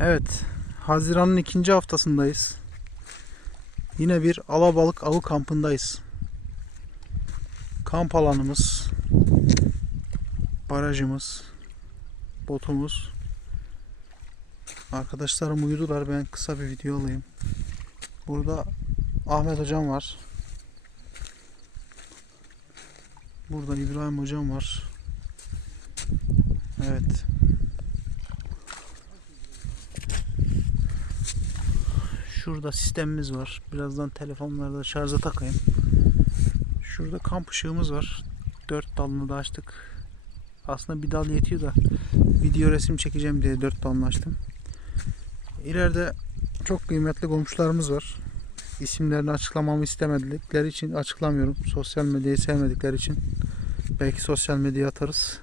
Evet, Haziran'ın ikinci haftasındayız. Yine bir alabalık avı kampındayız. Kamp alanımız, barajımız, botumuz. Arkadaşlarım uyudular. Ben kısa bir video alayım. Burada Ahmet hocam var. Burada İbrahim hocam var. Evet. Şurada sistemimiz var. Birazdan telefonları da şarja takayım. Şurada kamp ışığımız var. Dört dalını da açtık. Aslında bir dal yetiyor da video resim çekeceğim diye dört dalını açtım. İleride çok kıymetli komşularımız var. İsimlerini açıklamamı istemedikleri için açıklamıyorum. Sosyal medyayı sevmedikleri için. Belki sosyal medyaya atarız.